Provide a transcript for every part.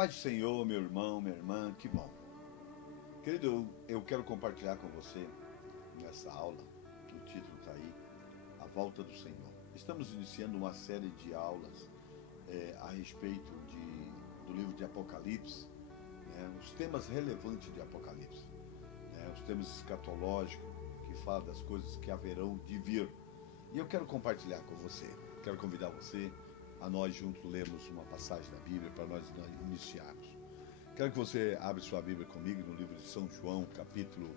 Paz do Senhor, meu irmão, minha irmã, que bom. Querido, eu quero compartilhar com você nessa aula, o título está aí, A Volta do Senhor. Estamos iniciando uma série de aulas a respeito do livro de Apocalipse, os temas relevantes de Apocalipse, os temas escatológicos, que falam das coisas que haverão de vir. E eu quero compartilhar com você, quero convidar você a nós juntos lermos uma passagem da Bíblia para nós iniciarmos. Quero que você abra sua Bíblia comigo no livro de São João, capítulo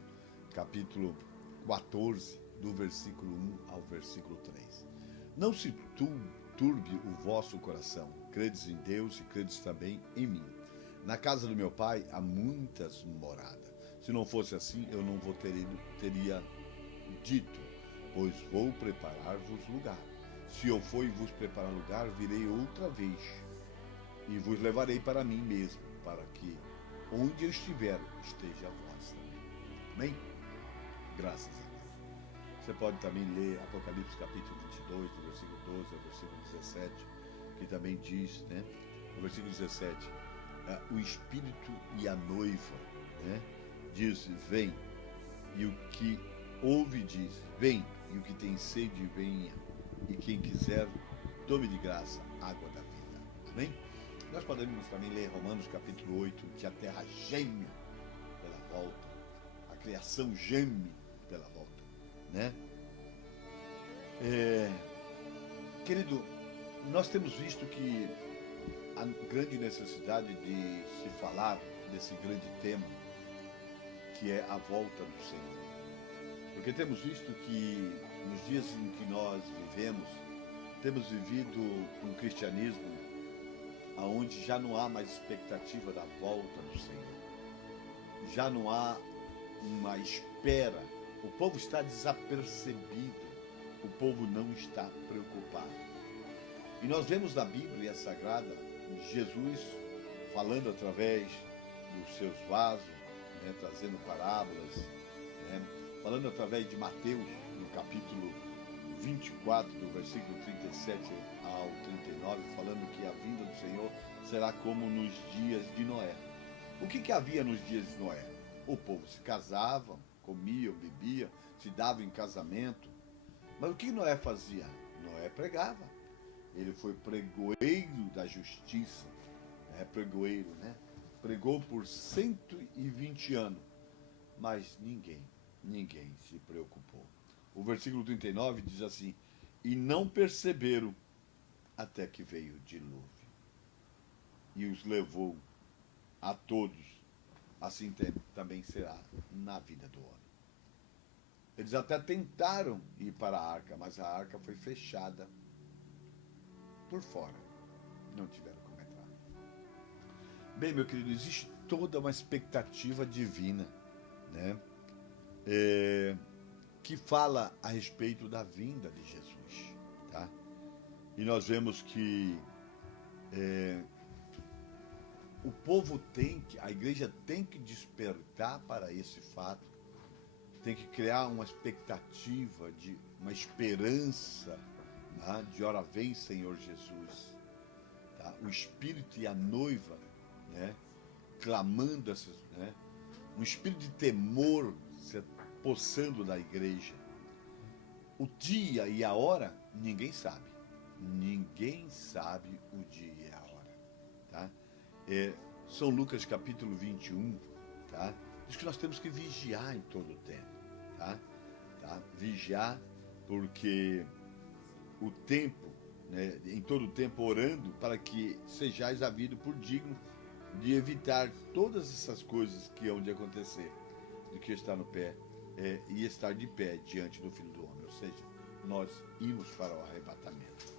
14, do versículo 1 ao versículo 3. Não se turbe o vosso coração, credes em Deus e credes também em mim. Na casa do meu Pai há muitas moradas. Se não fosse assim, eu não teria dito, pois vou preparar-vos lugar. Se eu for e vos preparar lugar, virei outra vez e vos levarei para mim mesmo, para que onde eu estiver, esteja vós também. Amém? Graças a Deus. Você pode também ler Apocalipse capítulo 22, do versículo 12 ao versículo 17, que também diz, no versículo 17, o Espírito e a noiva, diz, vem, e o que ouve diz, vem, e o que tem sede, venha. E quem quiser, tome de graça água da vida. Amém? Nós podemos também ler Romanos capítulo 8, que a terra geme pela volta, a criação geme pela volta, Querido, nós temos visto que a grande necessidade de se falar desse grande tema, que é a volta do Senhor. Porque temos visto que nos dias em que nós vivemos, temos vivido um cristianismo onde já não há mais expectativa da volta do Senhor. Já não há uma espera. O povo está desapercebido. O povo não está preocupado. E nós vemos na Bíblia Sagrada Jesus falando através dos seus vasos, trazendo parábolas, falando através de Mateus, no capítulo 24, do versículo 37 ao 39, falando que a vinda do Senhor será como nos dias de Noé. O que havia nos dias de Noé? O povo se casava, comia, bebia, se dava em casamento. Mas o que Noé fazia? Noé pregava. Ele foi pregoeiro da justiça. Pregoeiro, Pregou por 120 anos. Mas ninguém se preocupou. O versículo 39 diz assim, e não perceberam até que veio o dilúvio e os levou a todos. Assim também será na vida do homem. Eles até tentaram ir para a arca, mas a arca foi fechada por fora. Não tiveram como entrar. Bem, meu querido, existe toda uma expectativa divina, que fala a respeito da vinda de Jesus, tá? E nós vemos que o povo a igreja tem que despertar para esse fato, tem que criar uma expectativa, uma esperança, de hora vem Senhor Jesus, tá? O Espírito e a noiva, clamando, um espírito de temor se possando da igreja. O dia e a hora, ninguém sabe. Ninguém sabe o dia e a hora. Tá? São Lucas capítulo 21, tá? Diz que nós temos que vigiar em todo o tempo. Tá? Vigiar, porque o tempo, em todo o tempo orando para que sejais havido por digno de evitar todas essas coisas que hão de acontecer, do que estar no pé e estar de pé diante do Filho do Homem, ou seja, nós irmos para o arrebatamento.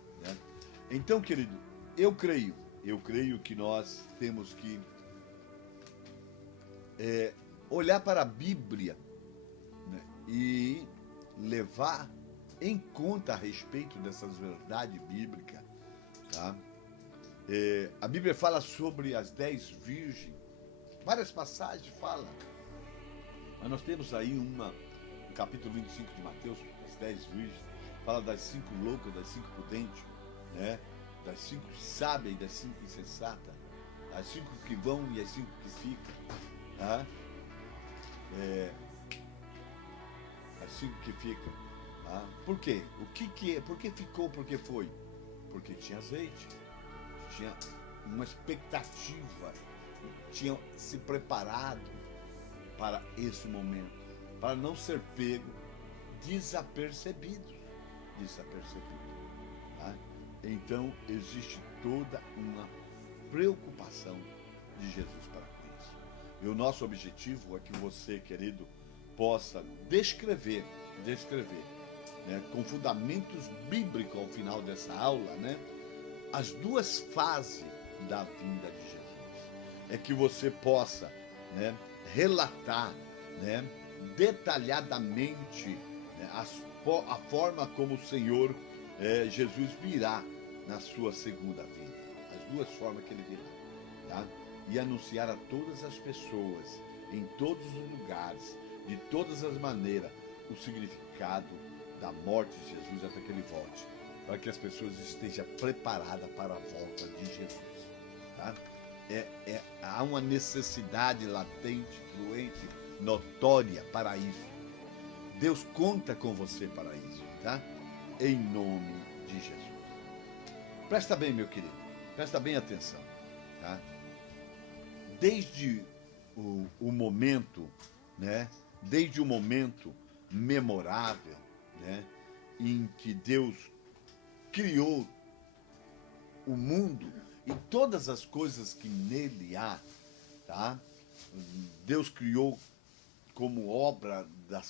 Então, querido, eu creio que nós temos que olhar para a Bíblia, e levar em conta a respeito dessas verdades bíblicas, tá? A Bíblia fala sobre as 10 virgens, várias passagens falam, mas nós temos aí no capítulo 25 de Mateus, as 10 virgens, fala das 5 loucas, das 5 prudentes, das 5 sábias e das 5 insensatas. As 5 que vão e as 5 que ficam. Tá? As 5 que ficam. Tá? Por quê? Por que ficou? Por que foi? Porque tinha azeite. Tinha uma expectativa. Tinha se preparado para esse momento. Para não ser pego desapercebido. Tá? Então, existe toda uma preocupação de Jesus para com isso. E o nosso objetivo é que você, querido, possa descrever, né, com fundamentos bíblicos ao final dessa aula, né, as duas fases da vinda de Jesus. É que você possa, né, relatar, né, detalhadamente, né, a forma como o Senhor Jesus virá na sua segunda vinda. As duas formas que ele virá. Tá? E anunciar a todas as pessoas, em todos os lugares, de todas as maneiras, o significado da morte de Jesus até que ele volte. Para que as pessoas estejam preparadas para a volta de Jesus. Tá? Há uma necessidade latente, fluente, notória para isso. Deus conta com você para isso, tá? Em nome de Jesus. Presta bem, meu querido. Presta bem atenção, tá? Desde o momento, né? Desde o momento memorável, né? Em que Deus criou o mundo e todas as coisas que nele há, tá? Deus criou como obra da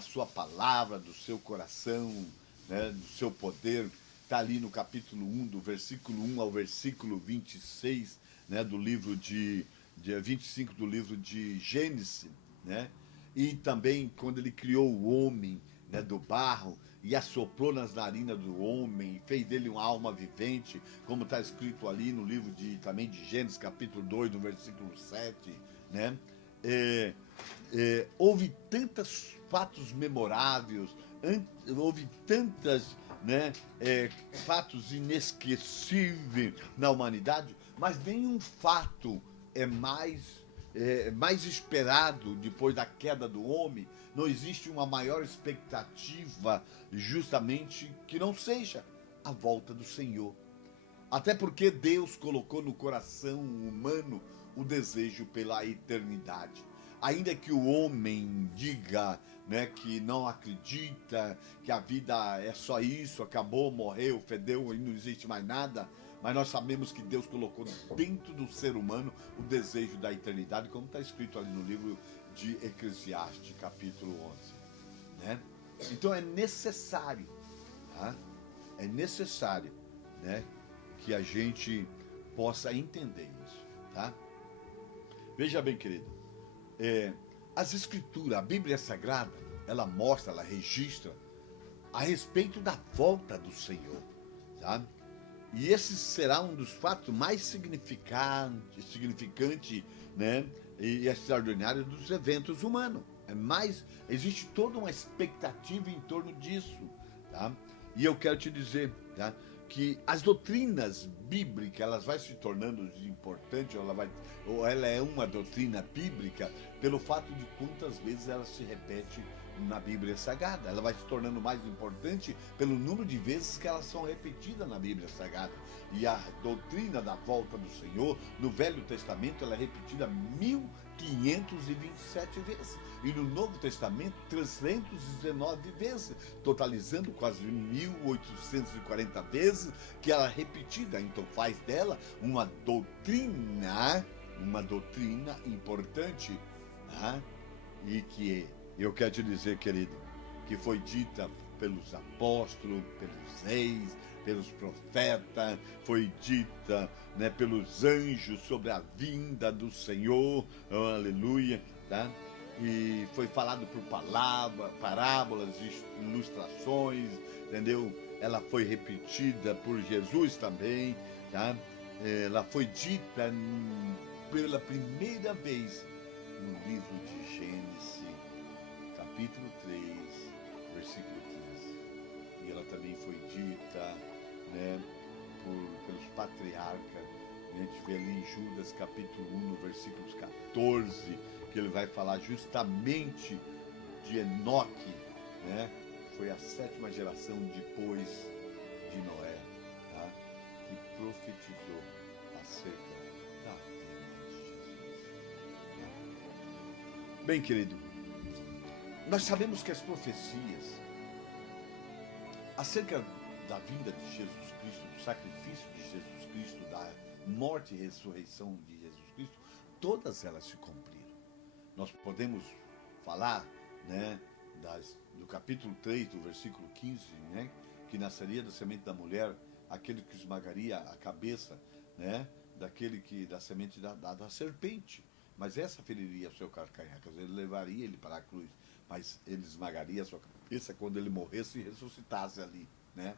sua palavra, do seu coração, né, do seu poder. Está ali no capítulo 1, do versículo 1 ao versículo 26, né, do livro de 25 do livro de Gênesis, né? E também quando ele criou o homem, né, do barro, e assoprou nas narinas do homem, fez dele uma alma vivente, como está escrito ali no livro também de Gênesis, capítulo 2, no versículo 7, né? Houve tantos fatos memoráveis, houve tantas, né, fatos inesquecíveis na humanidade, mas nenhum fato é mais esperado depois da queda do homem. Não existe uma maior expectativa justamente que não seja a volta do Senhor. Até porque Deus colocou no coração humano o desejo pela eternidade. Ainda que o homem diga, né, que não acredita, que a vida é só isso, acabou, morreu, fedeu e não existe mais nada, mas nós sabemos que Deus colocou dentro do ser humano o desejo da eternidade, como está escrito ali no livro de Eclesiastes, capítulo 11. Né? Então é necessário, tá? É necessário, né, que a gente possa entender isso. Tá? Veja bem, querido, as escrituras, a Bíblia Sagrada, ela mostra, ela registra a respeito da volta do Senhor. Tá? E esse será um dos fatos mais significante, né, e extraordinários dos eventos humanos. Existe toda uma expectativa em torno disso. Tá? E eu quero te dizer, tá, que as doutrinas bíblicas, elas vão se tornando importantes, ou ela é uma doutrina bíblica pelo fato de quantas vezes ela se repete na Bíblia Sagrada. Ela vai se tornando mais importante pelo número de vezes que elas são repetidas na Bíblia Sagrada. E a doutrina da volta do Senhor, no Velho Testamento, ela é repetida 1527 vezes. E no Novo Testamento, 319 vezes, totalizando quase 1840 vezes que ela é repetida. Então faz dela uma doutrina importante, né? E que eu quero te dizer, querido, que foi dita pelos apóstolos, pelos reis, pelos profetas, foi dita, né, pelos anjos sobre a vinda do Senhor, aleluia, tá? E foi falado por parábolas, ilustrações, entendeu? Ela foi repetida por Jesus também, tá? Ela foi dita pela primeira vez no livro de Gênesis, capítulo 3, versículo 15. E ela também foi dita, né, pelos patriarcas A gente vê ali em Judas capítulo 1, no versículos 14, que ele vai falar justamente de Enoque, né? Foi a 7ª geração depois de Noé, tá? Que profetizou acerca da vinda de Jesus. Tá? Bem, querido, nós sabemos que as profecias acerca da vinda de Jesus Cristo, do sacrifício de Jesus Cristo, da morte e ressurreição de Jesus Cristo, todas elas se cumpriram. Nós podemos falar, né, do capítulo 3, do versículo 15, né, que nasceria da semente da mulher aquele que esmagaria a cabeça, né, da semente da serpente. Mas essa feriria o seu calcanhar, quer dizer, ele levaria ele para a cruz, mas ele esmagaria a sua cabeça quando ele morresse e ressuscitasse ali, né?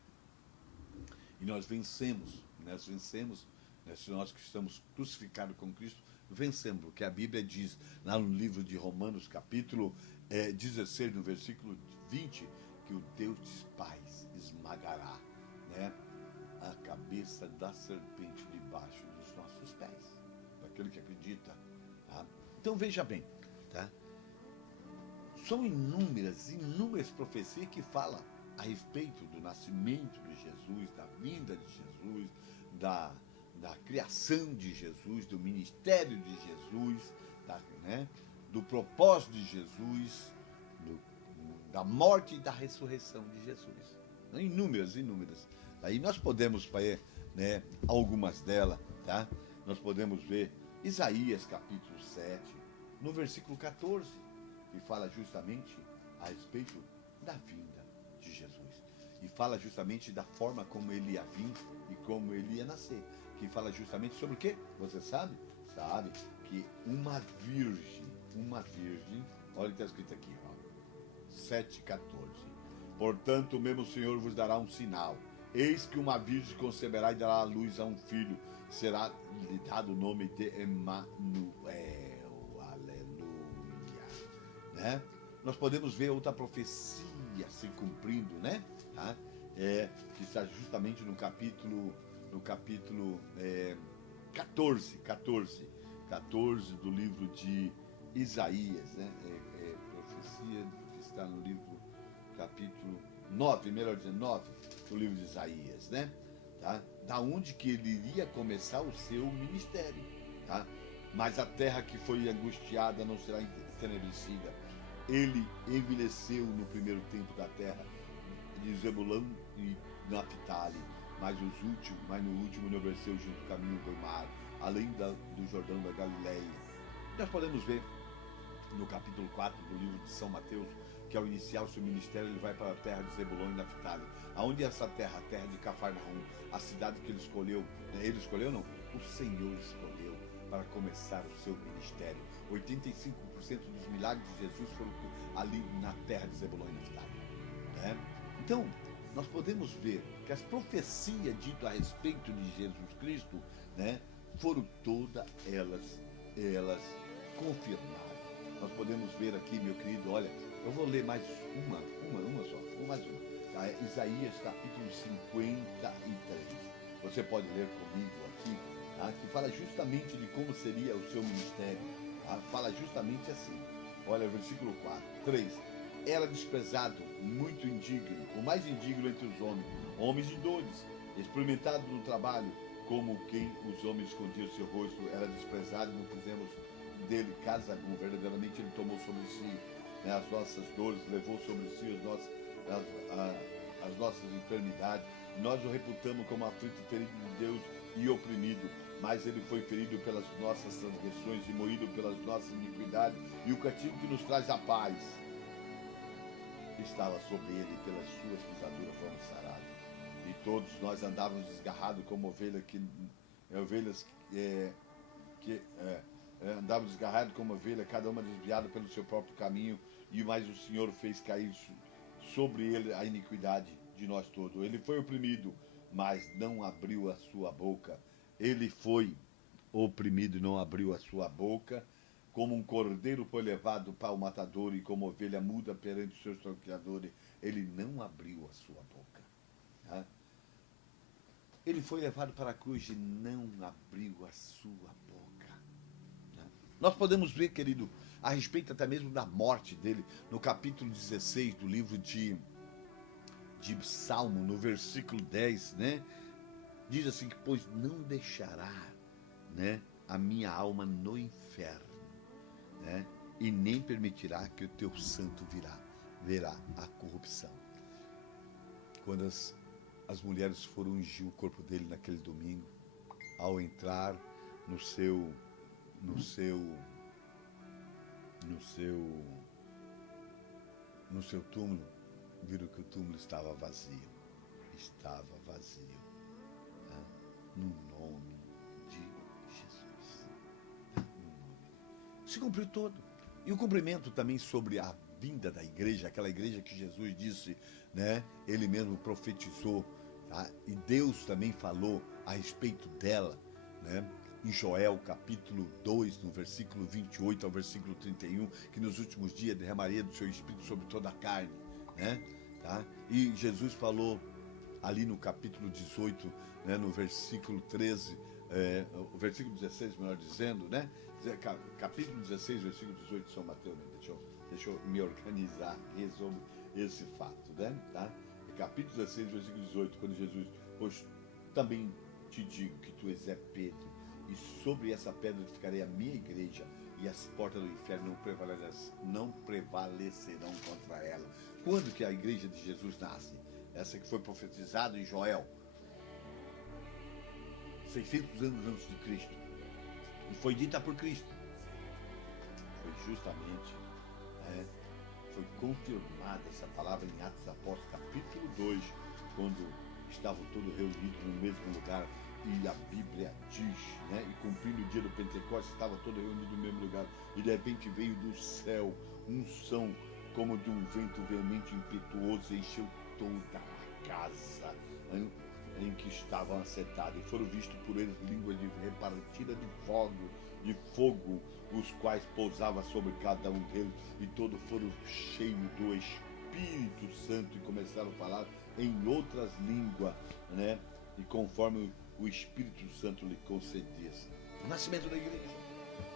E nós vencemos, né, se nós que estamos crucificados com Cristo, vencemos, porque a Bíblia diz, lá no livro de Romanos, capítulo 16, no versículo 20, que o Deus dos pais esmagará, né, a cabeça da serpente debaixo dos nossos pés, daquele que acredita. Tá? Então veja bem, tá? São inúmeras profecias que falam a respeito do nascimento de Jesus, da vinda de Jesus, da criação de Jesus, do ministério de Jesus, né, do propósito de Jesus, da morte e da ressurreição de Jesus. Inúmeras. Aí nós podemos ver, né, algumas delas, tá? Nós podemos ver Isaías capítulo 7, no versículo 14, que fala justamente a respeito da vinda de Jesus. E fala justamente da forma como ele ia vir e como ele ia nascer. Que fala justamente sobre o quê? Você sabe? Sabe que uma virgem, olha o que está escrito aqui, ó, 7,14. Portanto, o mesmo Senhor vos dará um sinal. Eis que uma virgem conceberá e dará à luz a um filho. Será lhe dado o nome de Emanuel. Aleluia. Né? Nós podemos ver outra profecia se cumprindo, né? Tá? Que está justamente no capítulo 14 do livro de Isaías, né? Profecia que está no livro capítulo 9, melhor dizendo, 9 do livro de Isaías, né? Tá? Da onde que ele iria começar o seu ministério, tá? Mas a terra que foi angustiada não será entenebrecida. Ele envelheceu no primeiro tempo da terra de Zebulão e Naphtali, mas no último enobreceu junto ao caminho do mar, além do Jordão da Galileia. Nós podemos ver no capítulo 4 do livro de São Mateus, que ao iniciar o seu ministério ele vai para a terra de Zebulão e Naphtali. Aonde é essa terra? A terra de Cafarnaum, a cidade que ele escolheu. Ele escolheu não? O Senhor escolheu para começar o seu ministério. 85% dos milagres de Jesus foram ali na terra de Zebulão e Naphtali, né? Então, nós podemos ver que as profecias ditas a respeito de Jesus Cristo, né, foram todas elas confirmadas. Nós podemos ver aqui, meu querido, olha, eu vou ler mais uma só, tá? Isaías capítulo 53. Você pode ler comigo aqui, tá? Que fala justamente de como seria o seu ministério, tá? Fala justamente assim, olha, versículo 3. Era desprezado, muito indigno, o mais indigno entre os homens de dores, experimentado no trabalho, como quem os homens escondiam seu rosto, era desprezado, não fizemos dele casa alguma, verdadeiramente ele tomou sobre si, né, as nossas dores, levou sobre si as nossas enfermidades, nós o reputamos como aflito, ferido de Deus e oprimido, mas ele foi ferido pelas nossas transgressões e moído pelas nossas iniquidades, e o castigo que nos traz a paz estava sobre ele, pelas suas pisaduras fomos sarados. E todos nós andávamos desgarrados como andávamos desgarrados como ovelha, cada uma desviada pelo seu próprio caminho, mas o Senhor fez cair sobre ele a iniquidade de nós todos. Ele foi oprimido, mas não abriu a sua boca. Ele foi oprimido e não abriu a sua boca. Como um cordeiro foi levado para o matador e como ovelha muda perante os seus tosqueadores, ele não abriu a sua boca. Tá? ele foi levado para a cruz e não abriu a sua boca. Né? Nós podemos ver, querido, a respeito até mesmo da morte dele, no capítulo 16 do livro de Salmo, no versículo 10, né? Diz assim que, pois não deixará, né, a minha alma no inferno, né? E nem permitirá que o teu santo verá a corrupção. Quando as mulheres foram ungir o corpo dele naquele domingo, ao entrar no seu túmulo, viram que o túmulo estava vazio. Estava vazio. Né? No nome de Jesus. No nome. Se cumpriu todo. E o cumprimento também sobre a vinda da igreja, aquela igreja que Jesus disse, né? Ele mesmo profetizou, tá? E Deus também falou a respeito dela, né? Em Joel capítulo 2, no versículo 28 ao versículo 31, que nos últimos dias derramaria do seu Espírito sobre toda a carne, né? Tá? E Jesus falou ali no capítulo 18, né, no versículo 13, o versículo 16, melhor dizendo, né? Capítulo 16, versículo 18 de São Mateus, né? Deixa eu me organizar aqui sobre esse fato, né? Tá? Capítulo 16, versículo 18, quando Jesus, pois também te digo que tu és Pedro, e sobre essa pedra edificarei a minha igreja, e as portas do inferno não prevalecerão contra ela. Quando que a igreja de Jesus nasce? Essa que foi profetizada em Joel, 600 anos antes de Cristo, e foi dita por Cristo. Foi justamente, né, foi confirmada essa palavra em Atos Apóstolos, capítulo 2, quando estavam todos reunidos no mesmo lugar, e a Bíblia diz, né, e cumprindo o dia do Pentecostes, estava todo reunido no mesmo lugar, e de repente veio do céu um som como de um vento veemente impetuoso, e encheu toda a casa em que estavam assentados, e foram vistos por eles línguas de repartida de fogo, os quais pousavam sobre cada um deles, e todos foram cheios do Espírito Santo e começaram a falar em outras línguas, né? E conforme o Espírito Santo lhe concedesse. O nascimento da igreja.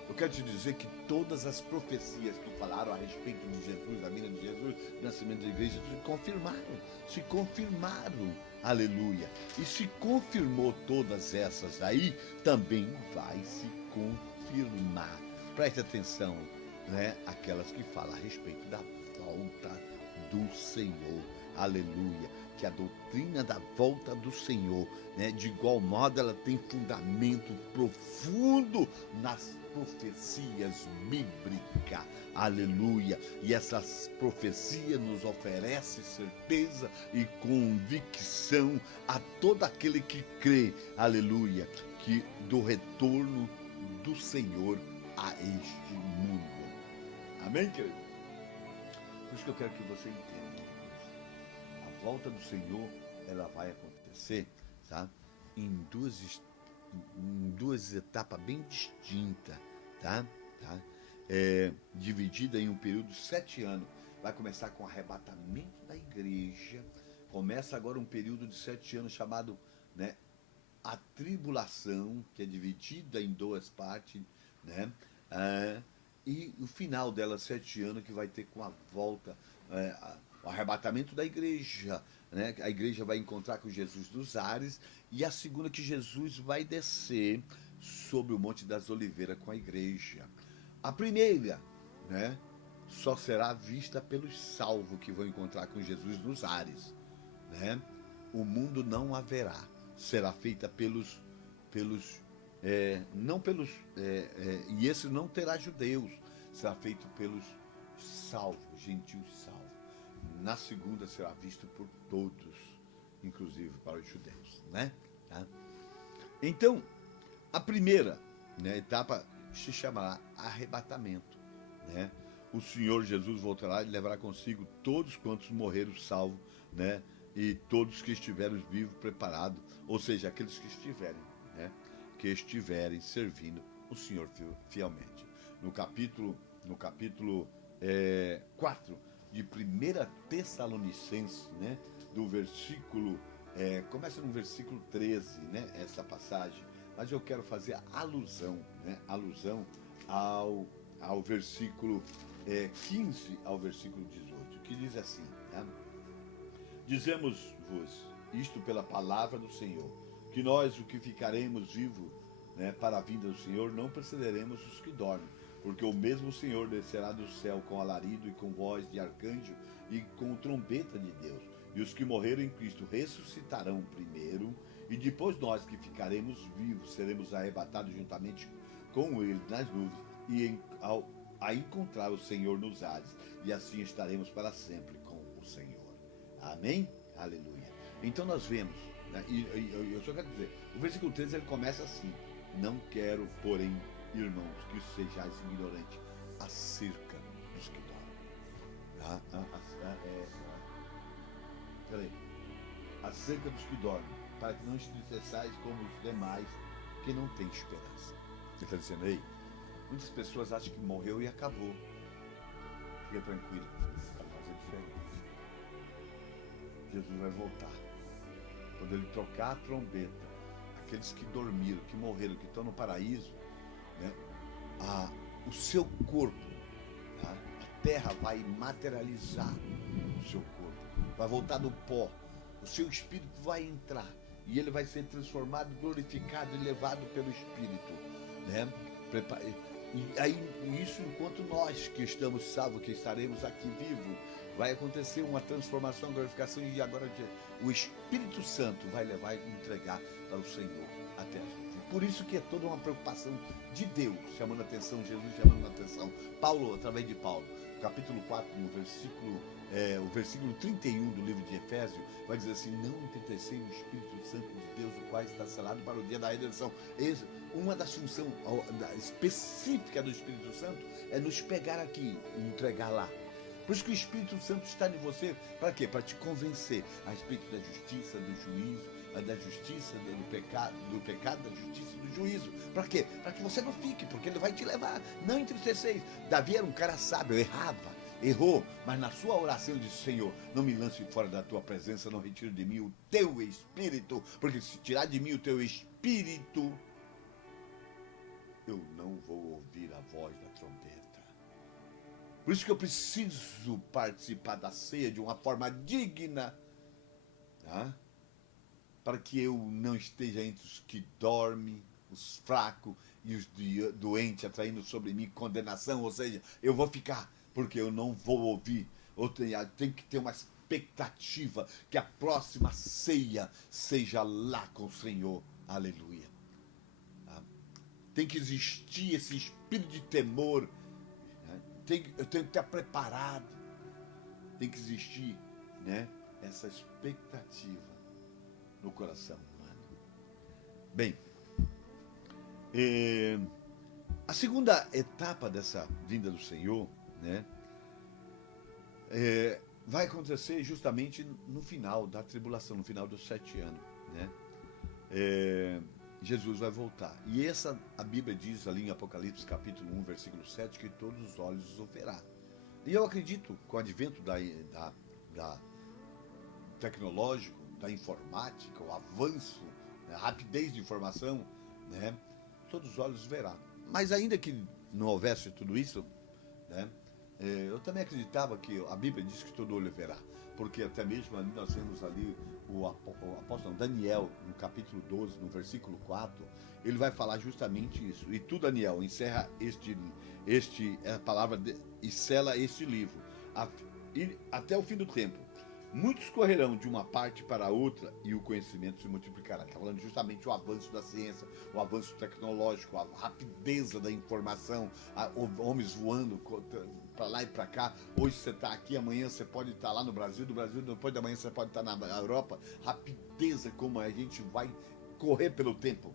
Eu quero te dizer que todas as profecias que falaram a respeito de Jesus, da vinda de Jesus, do nascimento da igreja, se confirmaram, aleluia. E se confirmou todas essas aí, também vai se confirmar. Preste atenção, né? Aquelas que falam a respeito da volta do Senhor, aleluia. Que a doutrina da volta do Senhor, né, de igual modo ela tem fundamento profundo nas profecias bíblicas, aleluia. E essas profecias nos oferecem certeza e convicção a todo aquele que crê, aleluia, que do retorno do Senhor a este mundo. Amém, querido? Por isso que eu quero que você entenda. A volta do Senhor, ela vai acontecer, tá? Em duas etapas bem distintas, tá? Dividida em um período de 7 anos. Vai começar com o arrebatamento da igreja. Começa agora um período de 7 anos chamado, né, a tribulação, que é dividida em 2 partes, né? E o final dela, 7 anos, que vai ter com a volta, o arrebatamento da igreja, né? A igreja vai encontrar com Jesus nos ares, e a segunda que Jesus vai descer sobre o Monte das Oliveiras com a igreja. A primeira, né, só será vista pelos salvos que vão encontrar com Jesus nos ares, né? O mundo não haverá, será feita e esse não terá judeus, será feito pelos salvos, gentios salvos. Na segunda será visto por todos, inclusive para os judeus, né? Tá? Então, a primeira, né, etapa se chamará arrebatamento, né? O Senhor Jesus voltará e levará consigo todos quantos morreram salvos, né? E todos que estiverem vivos, preparados, ou seja, aqueles que estiverem, né, que estiverem servindo o Senhor fielmente. No capítulo 4 de 1 Tessalonicenses, né, do versículo Começa no versículo 13, né, essa passagem, mas eu quero fazer alusão, né, ao versículo 15 ao versículo 18, que diz assim, né? Dizemos-vos isto pela palavra do Senhor, que nós, o que ficaremos vivos, né, para a vinda do Senhor, não precederemos os que dormem, porque o mesmo Senhor descerá do céu com alarido e com voz de arcanjo e com trombeta de Deus. E os que morreram em Cristo ressuscitarão primeiro, e depois nós que ficaremos vivos seremos arrebatados juntamente com ele nas nuvens, e a encontrar o Senhor nos ares, e assim estaremos para sempre com o Senhor. Amém? Aleluia. Então nós vemos, né, e eu só quero dizer, o versículo 13 ele começa assim: não quero, porém, irmãos, que sejais ignorantes acerca dos que dormem. Peraí. Acerca dos que dormem, para que não entristeçais como os demais que não têm esperança. Ele está dizendo aí, muitas pessoas acham que morreu e acabou. Fica tranquilo, vai fazer diferença. Jesus vai voltar. Quando ele trocar a trombeta, aqueles que dormiram, que morreram, que estão no paraíso, né, o seu corpo, tá? A terra vai materializar o seu corpo, vai voltar do pó, o seu espírito vai entrar e ele vai ser transformado, glorificado e levado pelo Espírito, né? E aí, isso enquanto nós que estamos salvos, que estaremos aqui vivos, vai acontecer uma transformação, glorificação, e agora o Espírito Santo vai levar e entregar para o Senhor até a gente. Por isso que é toda uma preocupação de Deus, chamando a atenção, Jesus chamando a atenção, Paulo, através de Paulo, capítulo 4, no o versículo 31 do livro de Efésios, vai dizer assim: não entristecei o Espírito Santo de Deus, o qual está selado para o dia da redenção. Uma das funções específicas do Espírito Santo é nos pegar aqui e entregar lá. Por isso que o Espírito Santo está em você, para quê? Para te convencer a respeito da justiça, do juízo, da justiça, do pecado, da justiça e do juízo. Para quê? Para que você não fique, porque ele vai te levar. Não entristeceis. Davi era um cara sábio, errou, mas na sua oração ele disse: Senhor, não me lance fora da tua presença, não retire de mim o teu Espírito, porque se tirar de mim o teu Espírito, eu não vou ouvir a voz da trombeta. Por isso que eu preciso participar da ceia de uma forma digna, tá? Para que eu não esteja entre os que dormem, os fracos e os doentes, atraindo sobre mim condenação. Ou seja, eu vou ficar, porque eu não vou ouvir. Tem que ter uma expectativa que a próxima ceia seja lá com o Senhor. Aleluia. Tá? Tem que existir esse espírito de temor. Eu tenho que estar preparado. Tem que existir, né, essa expectativa no coração humano. Bem, a segunda etapa dessa vinda do Senhor, né, vai acontecer justamente no final da tribulação, no final dos 7 anos, né? Jesus vai voltar. E a Bíblia diz ali em Apocalipse capítulo 1, versículo 7, que todos os olhos o verá. E eu acredito, com o advento da tecnológico, da informática, o avanço, a rapidez de informação, né, todos os olhos verá. Mas ainda que não houvesse tudo isso, né, eu também acreditava que a Bíblia diz que todo olho verá, porque até mesmo ali nós vemos ali o apóstolo Daniel, no capítulo 12, no versículo 4, ele vai falar justamente isso. E tu, Daniel, encerra a palavra e sela este livro, até o fim do tempo. Muitos correrão de uma parte para a outra e o conhecimento se multiplicará. Está falando justamente o avanço da ciência, o avanço tecnológico, a rapidez da informação, homens voando para lá e para cá. Hoje você está aqui, amanhã você pode estar lá no Brasil, do Brasil depois da manhã você pode estar na Europa. Rapidez como a gente vai correr pelo tempo.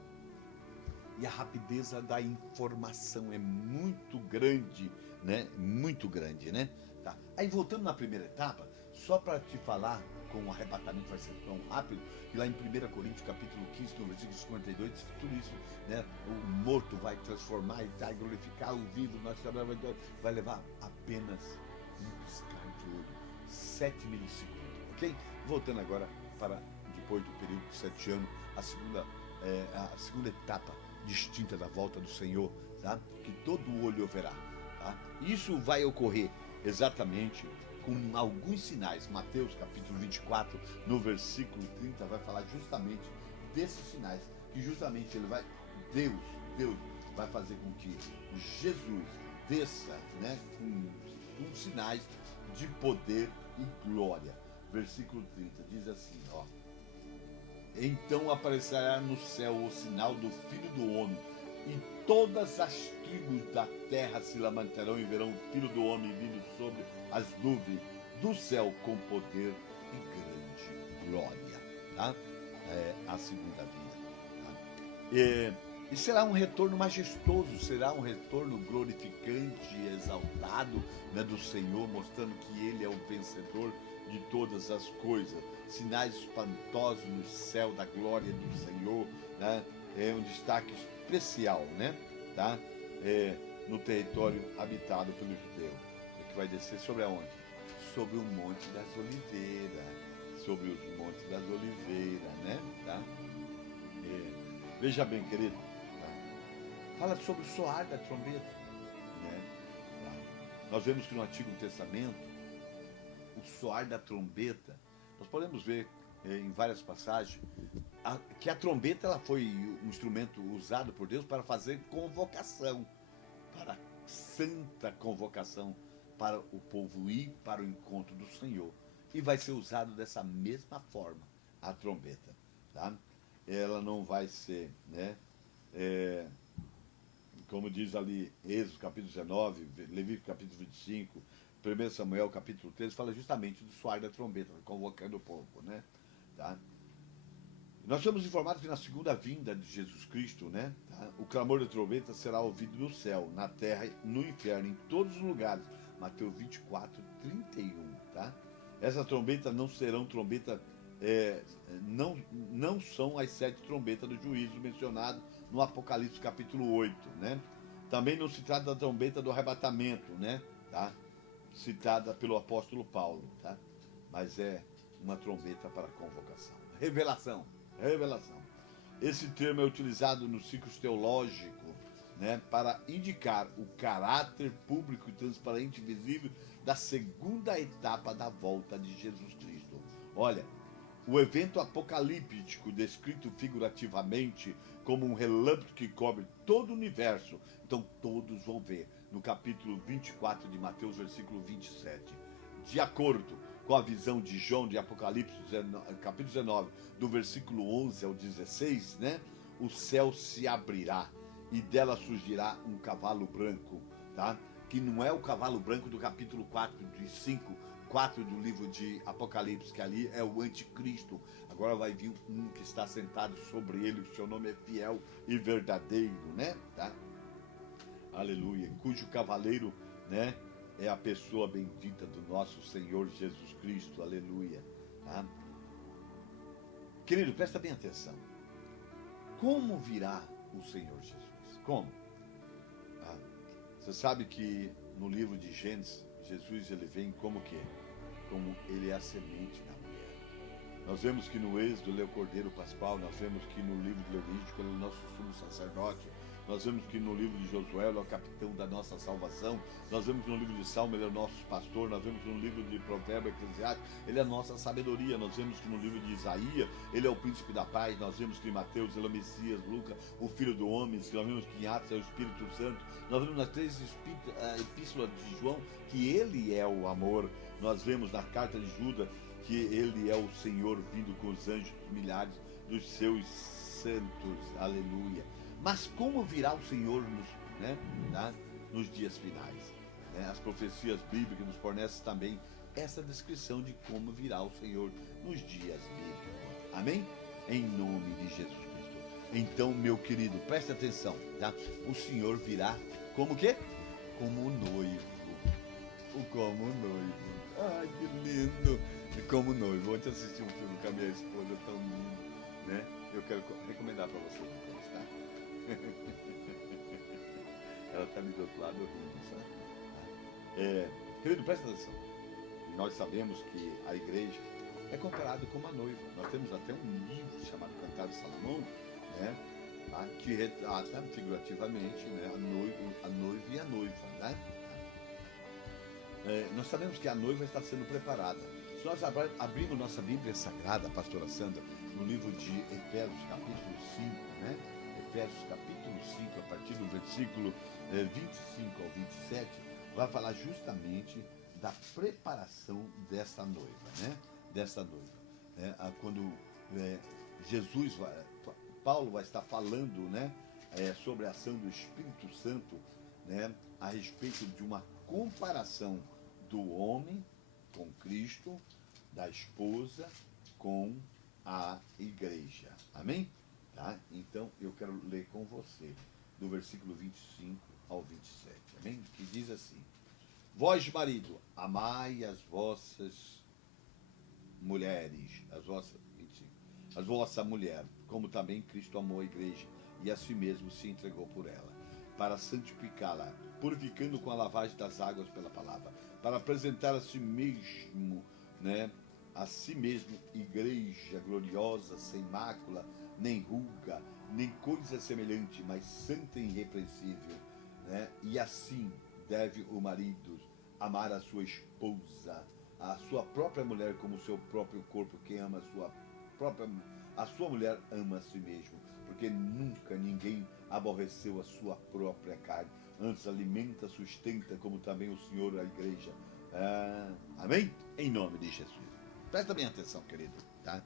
E a rapidez da informação é muito grande, né? Muito grande, né? Tá. Aí voltando na primeira etapa, só para te falar como o arrebatamento vai ser tão rápido, que lá em 1 Coríntios capítulo 15, no versículo 52, diz que tudo isso, né, o morto vai transformar e vai glorificar o vivo, vai levar apenas um piscar de olho, 7 milissegundos, ok? Voltando agora para de depois do período de 7 anos, a segunda etapa distinta da volta do Senhor, tá? Que todo olho verá. Tá? Isso vai ocorrer exatamente com alguns sinais. Mateus capítulo 24, no versículo 30, vai falar justamente desses sinais, que justamente Deus vai fazer com que Jesus desça, né, com sinais de poder e glória. Versículo 30 diz assim, ó: então aparecerá no céu o sinal do Filho do Homem, e todas as tribos da terra se lamentarão e verão o Filho do Homem vindo sobre as nuvens do céu com poder e grande glória. Tá? A segunda vinda. Tá? E será um retorno majestoso, será um retorno glorificante e exaltado, né, do Senhor, mostrando que Ele é o vencedor de todas as coisas. Sinais espantosos no céu da glória do Senhor, né? É um destaque especial, né? Tá? No território habitado pelo judeu, que vai descer sobre aonde? Sobre o Monte das Oliveiras, sobre os Montes das Oliveiras, né? Tá? Veja bem, querido, tá? Fala sobre o soar da trombeta, né? Tá? Nós vemos que no Antigo Testamento o soar da trombeta, nós podemos ver em várias passagens que a trombeta ela foi um instrumento usado por Deus para fazer convocação, para santa convocação, para o povo ir para o encontro do Senhor. E vai ser usado dessa mesma forma a trombeta. Tá? Ela não vai ser, né, como diz ali Êxodo capítulo 19, Levítico capítulo 25, 1 Samuel capítulo 13, fala justamente do soar da trombeta, convocando o povo, né? Tá? Nós somos informados que na segunda vinda de Jesus Cristo, né, tá, o clamor da trombeta será ouvido no céu, na terra, no inferno, em todos os lugares. Mateus 24, 31. Tá? Essas trombetas não serão trombetas, não são as 7 trombetas do juízo mencionado no Apocalipse capítulo 8. Né? Também não se trata da trombeta do arrebatamento, né, tá? Citada pelo apóstolo Paulo, tá? Mas é uma trombeta para convocação. Revelação. Esse termo é utilizado nos ciclos teológicos, né, para indicar o caráter público e transparente e visível da segunda etapa da volta de Jesus Cristo. Olha, o evento apocalíptico, descrito figurativamente como um relâmpago que cobre todo o universo, então todos vão ver, no capítulo 24 de Mateus, versículo 27. De acordo com a visão de João de Apocalipse, capítulo 19, do versículo 11 ao 16, né? O céu se abrirá e dela surgirá um cavalo branco, tá? Que não é o cavalo branco do capítulo 4 de 4 do livro de Apocalipse, que ali é o anticristo. Agora vai vir um que está sentado sobre ele, o seu nome é fiel e verdadeiro, né? Tá? Aleluia. Cujo cavaleiro, né, é a pessoa bendita do nosso Senhor Jesus Cristo. Aleluia. Tá? Querido, presta bem atenção. Como virá o Senhor Jesus? Como? Você sabe que no livro de Gênesis, Jesus ele vem como que? Como ele é a semente da mulher. Nós vemos que no Êxodo ele é o Cordeiro Pascual, nós vemos que no livro de Levítico ele é o nosso sumo sacerdote, nós vemos que no livro de Josué ele é o capitão da nossa salvação, nós vemos que no livro de Salmo ele é o nosso pastor, nós vemos que no livro de Provérbios Eclesiásticos ele é a nossa sabedoria, nós vemos que no livro de Isaías ele é o príncipe da paz, nós vemos que em Mateus ele é o Messias, Lucas, o filho do homem, nós vemos que em Atos é o Espírito Santo, nós vemos nas 3 epístolas de João que ele é o amor, nós vemos na carta de Judas que ele é o Senhor vindo com os anjos milhares dos seus santos, aleluia. Mas como virá o Senhor nos dias finais? Né? As profecias bíblicas nos fornecem também essa descrição de como virá o Senhor nos dias bíblicos. Amém? Em nome de Jesus Cristo. Então, meu querido, preste atenção, tá? O Senhor virá como o quê? Como o noivo. Como noivo. Ai, que lindo. Como noivo. Ontem assisti um filme com a minha esposa, tão lindo, né? Eu quero recomendar para vocês depois, tá? Ela está ali do outro lado rindo, sabe? Querido, presta atenção. Nós sabemos que a igreja, é comparado com uma noiva. Nós temos até um livro chamado Cantar de Salomão, né, tá, que retrata figurativamente, né, a noiva e a noiva, né? Nós sabemos que a noiva está sendo preparada. Se nós abrimos nossa Bíblia Sagrada, pastora Sandra, no livro de Efésios, capítulo 5, né? Efésios, capítulo 5, a partir do versículo 25 ao 27, vai falar justamente da preparação dessa noiva, né? Dessa noiva. Né? Quando Jesus, Paulo vai estar falando, né? Sobre a ação do Espírito Santo, né? A respeito de uma comparação do homem com Cristo, da esposa com a igreja. Amém? Tá? Então, eu quero ler com você, do versículo 25 ao 27. Amém? Que diz assim: Vós, marido, amai as vossas mulheres, a vossa mulher, como também Cristo amou a igreja e a si mesmo se entregou por ela, para santificá-la, purificando com a lavagem das águas pela palavra, para apresentar a si mesmo, né, a si mesmo igreja gloriosa, sem mácula, nem ruga, nem coisa semelhante, mas santa e irrepreensível, né? E assim deve o marido amar a sua esposa, a sua própria mulher como o seu próprio corpo. Quem ama a sua mulher ama a si mesmo, porque nunca ninguém aborreceu a sua própria carne, antes alimenta, sustenta, como também o Senhor a igreja. Amém? Em nome de Jesus. Presta bem atenção, querido. Tá?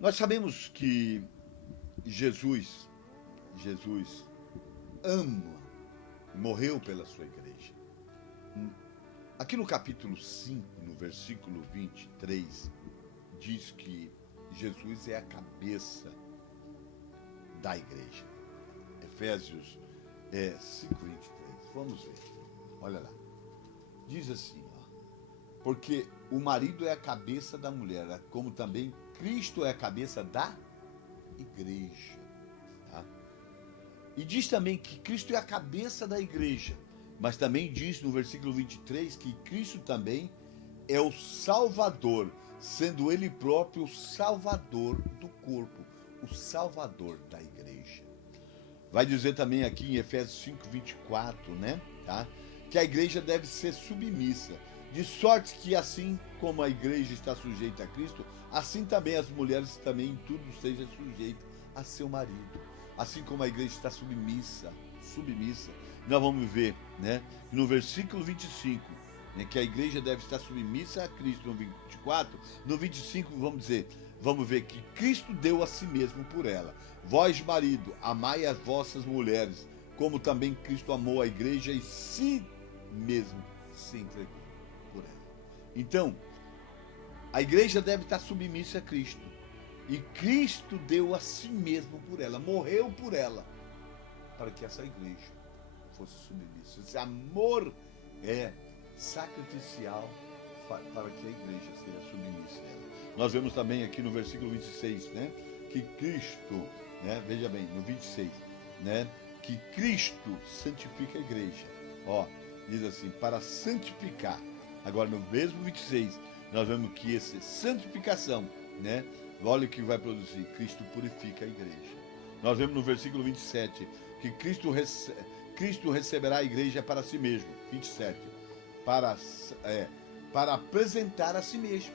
Nós sabemos que Jesus ama, morreu pela sua igreja. Aqui no capítulo 5, no versículo 23, diz que Jesus é a cabeça da igreja. Efésios 5:23. Vamos ver. Olha lá. Diz assim, ó, porque o marido é a cabeça da mulher, como também Cristo é a cabeça da igreja. Tá? E diz também que Cristo é a cabeça da igreja, mas também diz no versículo 23 que Cristo também é o Salvador, sendo Ele próprio o Salvador do corpo, o Salvador da igreja. Vai dizer também aqui em Efésios 5:24, né? Tá? Que a igreja deve ser submissa, de sorte que assim como a igreja está sujeita a Cristo, assim também as mulheres também em tudo sejam sujeitas a seu marido. Assim como a igreja está submissa, nós vamos ver, né, no versículo 25, né, que a igreja deve estar submissa a Cristo. No 24, no 25 vamos ver que Cristo deu a si mesmo por ela. Vós, marido, amai as vossas mulheres, como também Cristo amou a igreja e si mesmo se entregou por ela. Então, a igreja deve estar submissa a Cristo. E Cristo deu a si mesmo por ela, morreu por ela, para que essa igreja fosse submissa. Esse amor é sacrificial para que a igreja seja submissa a ela. Nós vemos também aqui no versículo 26, né, que Cristo, né, veja bem, no 26, né, que Cristo santifica a igreja. Ó, diz assim, para santificar. Agora no mesmo 26, nós vemos que essa santificação, né, olha o que vai produzir. Cristo purifica a igreja. Nós vemos no versículo 27 que Cristo receberá a igreja para si mesmo. 27. Para apresentar a si mesmo.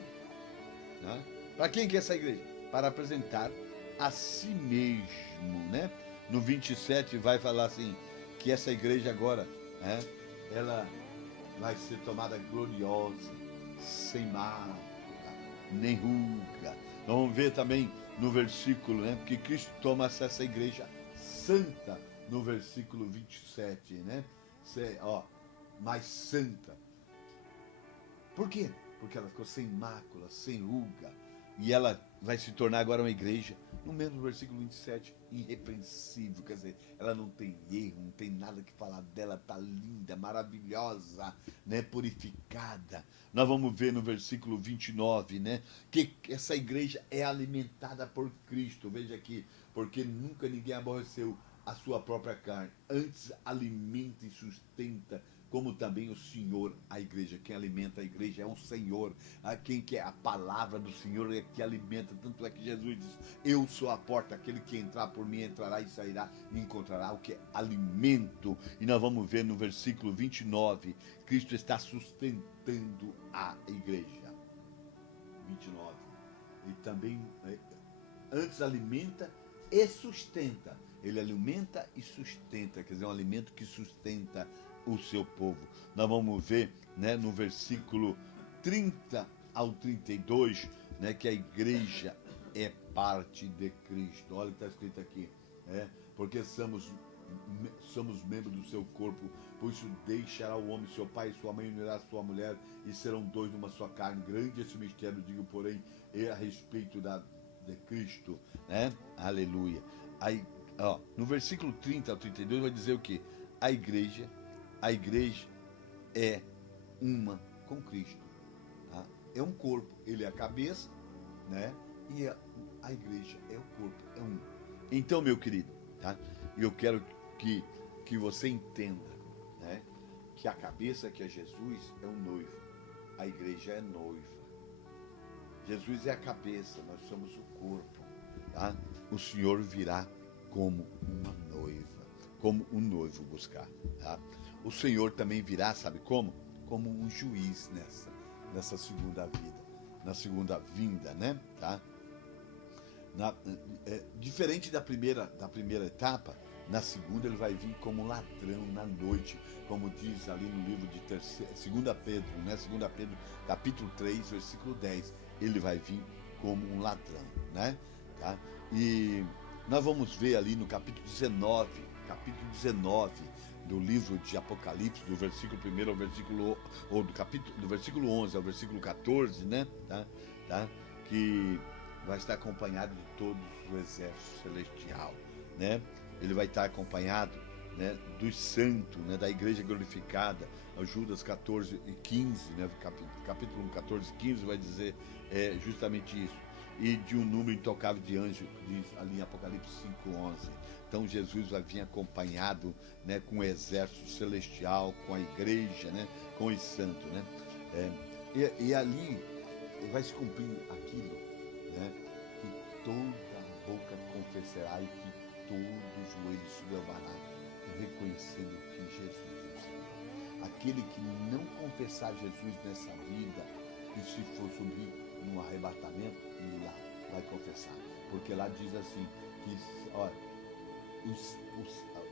Né? Para quem que é essa igreja? Para apresentar a si mesmo, né? No 27 vai falar assim, que essa igreja agora, né, ela vai ser tomada gloriosa, sem mácula, nem ruga. Nós vamos ver também no versículo, né, que Cristo toma essa igreja santa, no versículo 27, né? Mais santa. Por quê? Porque ela ficou sem mácula, sem ruga, e ela vai se tornar agora uma igreja, no mesmo versículo 27, irrepreensível, quer dizer, ela não tem erro, não tem nada que falar dela, está linda, maravilhosa, né, purificada. Nós vamos ver no versículo 29, né, que essa igreja é alimentada por Cristo. Veja aqui, porque nunca ninguém aborreceu a sua própria carne, antes alimenta e sustenta, como também o Senhor, a igreja. Quem alimenta a igreja é o Senhor. Quem quer a palavra do Senhor é que alimenta. Tanto é que Jesus diz: eu sou a porta, aquele que entrar por mim entrará e sairá e encontrará o que é alimento. E nós vamos ver no versículo 29, Cristo está sustentando a igreja. 29. E também antes alimenta e sustenta. Ele alimenta e sustenta, quer dizer, um alimento que sustenta o seu povo. Nós vamos ver, né, no versículo 30 ao 32, né, que a igreja é parte de Cristo. Olha o que está escrito aqui, porque somos membros do seu corpo, por isso deixará o homem seu pai e sua mãe, unirá sua mulher, e serão dois numa só carne. Grande esse mistério, digo, porém, é a respeito de Cristo, né? Aleluia. Aí, no versículo 30 ao 32 vai dizer o quê? A igreja é uma com Cristo, tá? É um corpo, ele é a cabeça, né? E a igreja é o corpo, é um. Então, meu querido, tá? Eu quero que você entenda, né? Que a cabeça, que é Jesus, é um noivo, a igreja é noiva. Jesus é a cabeça, nós somos o corpo, tá? O Senhor virá como uma noiva, como um noivo buscar, tá? O Senhor também virá, sabe como? Como um juiz nessa segunda vida, na segunda vinda, né? Tá? Diferente da primeira etapa, na segunda ele vai vir como ladrão na noite, como diz ali no livro de 2 Pedro, né? 2 Pedro, capítulo 3, versículo 10. Ele vai vir como um ladrão, né? Tá? E nós vamos ver ali no capítulo 19 do livro de Apocalipse, do versículo 1 ao versículo, ou do versículo 11 ao versículo 14, né? Tá? Que vai estar acompanhado de todos o exército celestial, né? Ele vai estar acompanhado, né, dos santos, né, da igreja glorificada. Judas 14 e 15, né, capítulo 14 e 15 vai dizer justamente isso. E de um número intocável de anjos, diz ali em Apocalipse 5:11. Então Jesus vai vir acompanhado, né, com o exército celestial, com a igreja, né, com os santos, né? E ali vai se cumprir aquilo, né, que toda boca confessará e que todo joelho se dobrará, reconhecendo que Jesus é o Senhor. Aquele que não confessar Jesus nessa vida, e se for subir num arrebatamento, lá vai confessar. Porque lá diz assim, que olha,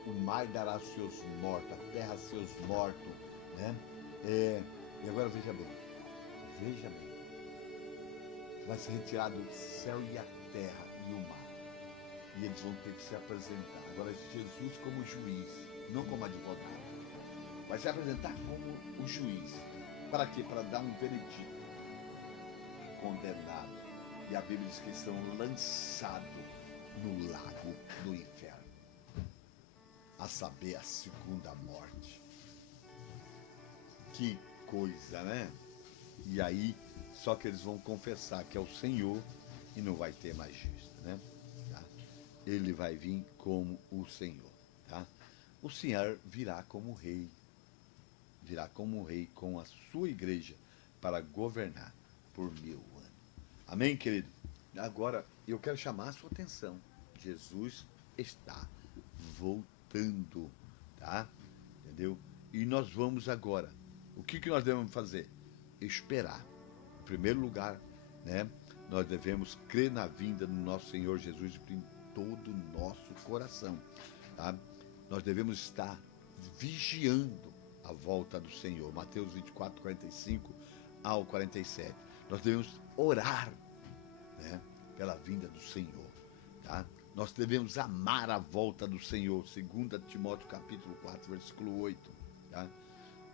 o mar dará seus mortos, a terra seus mortos, né? E agora veja bem, vai ser retirado o céu e a terra e o mar. E eles vão ter que se apresentar. Agora, Jesus como juiz, não como advogado. Vai se apresentar como o juiz. Para quê? Para dar um veredito. Condenado. E a Bíblia diz que eles são lançados no lago do inferno. A saber, a segunda morte. Que coisa, né? E aí, só que eles vão confessar que é o Senhor e não vai ter mais justo, né? Ele vai vir como o Senhor, tá? O Senhor virá como rei com a sua igreja para governar por 1000 anos. Amém, querido? Agora, eu quero chamar a sua atenção. Jesus está voltando, tá? Entendeu? E nós vamos agora. O que nós devemos fazer? Esperar. Em primeiro lugar, né? Nós devemos crer na vinda do nosso Senhor Jesus em todo o nosso coração, tá? Nós devemos estar vigiando a volta do Senhor. Mateus 24, 45 ao 47. Nós devemos orar, né, pela vinda do Senhor, tá? Nós devemos amar a volta do Senhor. 2 Timóteo capítulo 4, versículo 8, tá?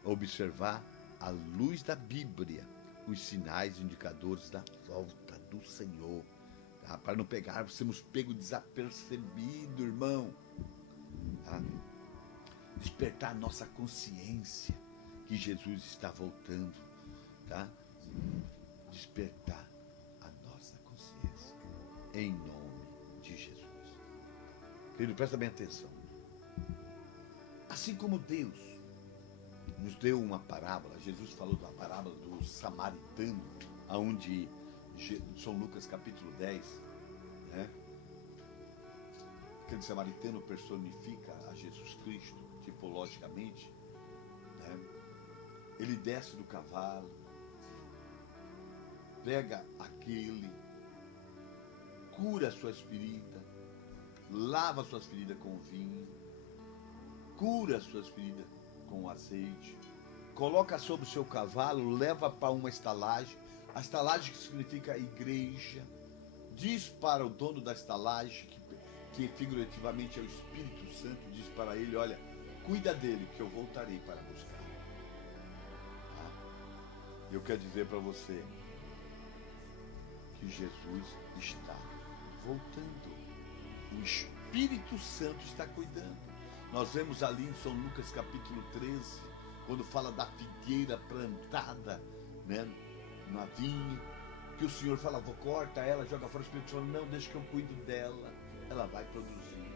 Observar à luz da Bíblia os sinais indicadores da volta do Senhor, tá? Para não sermos pegos desapercebido, irmão, tá? Despertar a nossa consciência que Jesus está voltando, tá? Despertar a nossa consciência em nome de Jesus. Querido, presta bem atenção. Assim como Deus nos deu uma parábola. Jesus falou da parábola do samaritano, onde São Lucas capítulo 10, né? Aquele samaritano personifica a Jesus Cristo, tipologicamente, né? Ele desce do cavalo, pega aquele, cura suas feridas, lava suas feridas com vinho, cura suas feridas com azeite, coloca sobre o seu cavalo, leva para uma estalagem, a estalagem que significa igreja, diz para o dono da estalagem, que figurativamente é o Espírito Santo, diz para ele: olha, cuida dele que eu voltarei para buscar. Eu quero dizer para você que Jesus está voltando. O Espírito Santo está cuidando. Nós vemos ali em São Lucas capítulo 13, quando fala da figueira plantada, né, na vinha, que o Senhor fala: vou corta ela, joga fora. O Espírito Santo: não, deixa que eu cuido dela. Ela vai produzir,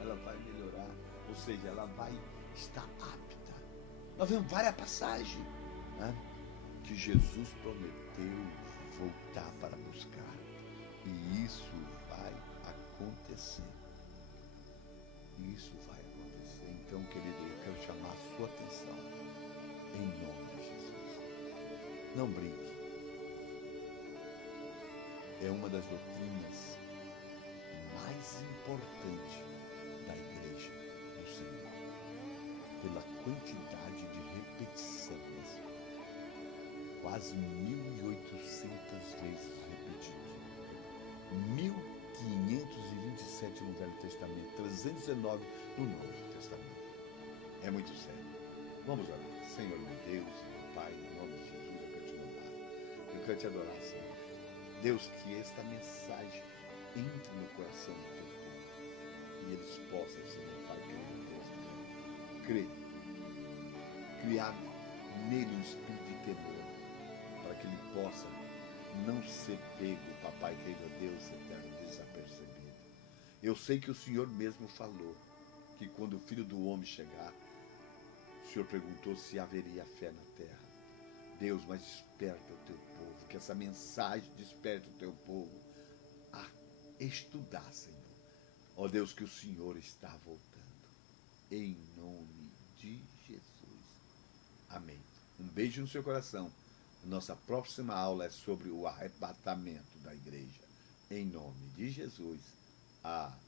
ela vai melhorar, ou seja, ela vai estar apta. Nós vemos várias passagens, né, que Jesus prometeu voltar para buscar, e isso vai acontecer. Isso vai acontecer. Então, querido, eu quero chamar a sua atenção em nome de Jesus. Não brinque. É uma das doutrinas mais importantes da igreja do Senhor, pela quantidade de repetições, quase 1.800 vezes repetido, 1.527 no Velho Testamento, 319 no Novo Testamento. É muito sério. Vamos orar. Senhor meu Deus, meu Pai, em nome de Jesus, eu quero te louvar, eu quero te adorar, Senhor. Deus, que esta mensagem entre no coração do teu povo e eles possam, Senhor Pai, querido Deus, criar nele um espírito de temor, para que ele possa não ser pego, Papai querido Deus eterno, desapercebido. Eu sei que o Senhor mesmo falou que quando o Filho do Homem chegar, o Senhor perguntou se haveria fé na terra. Deus, mas desperta o teu povo, que essa mensagem desperta o teu povo a estudar, Senhor. Ó Deus, que o Senhor está voltando. Em nome de Jesus. Amém. Um beijo no seu coração. Nossa próxima aula é sobre o arrebatamento da igreja. Em nome de Jesus. Amém.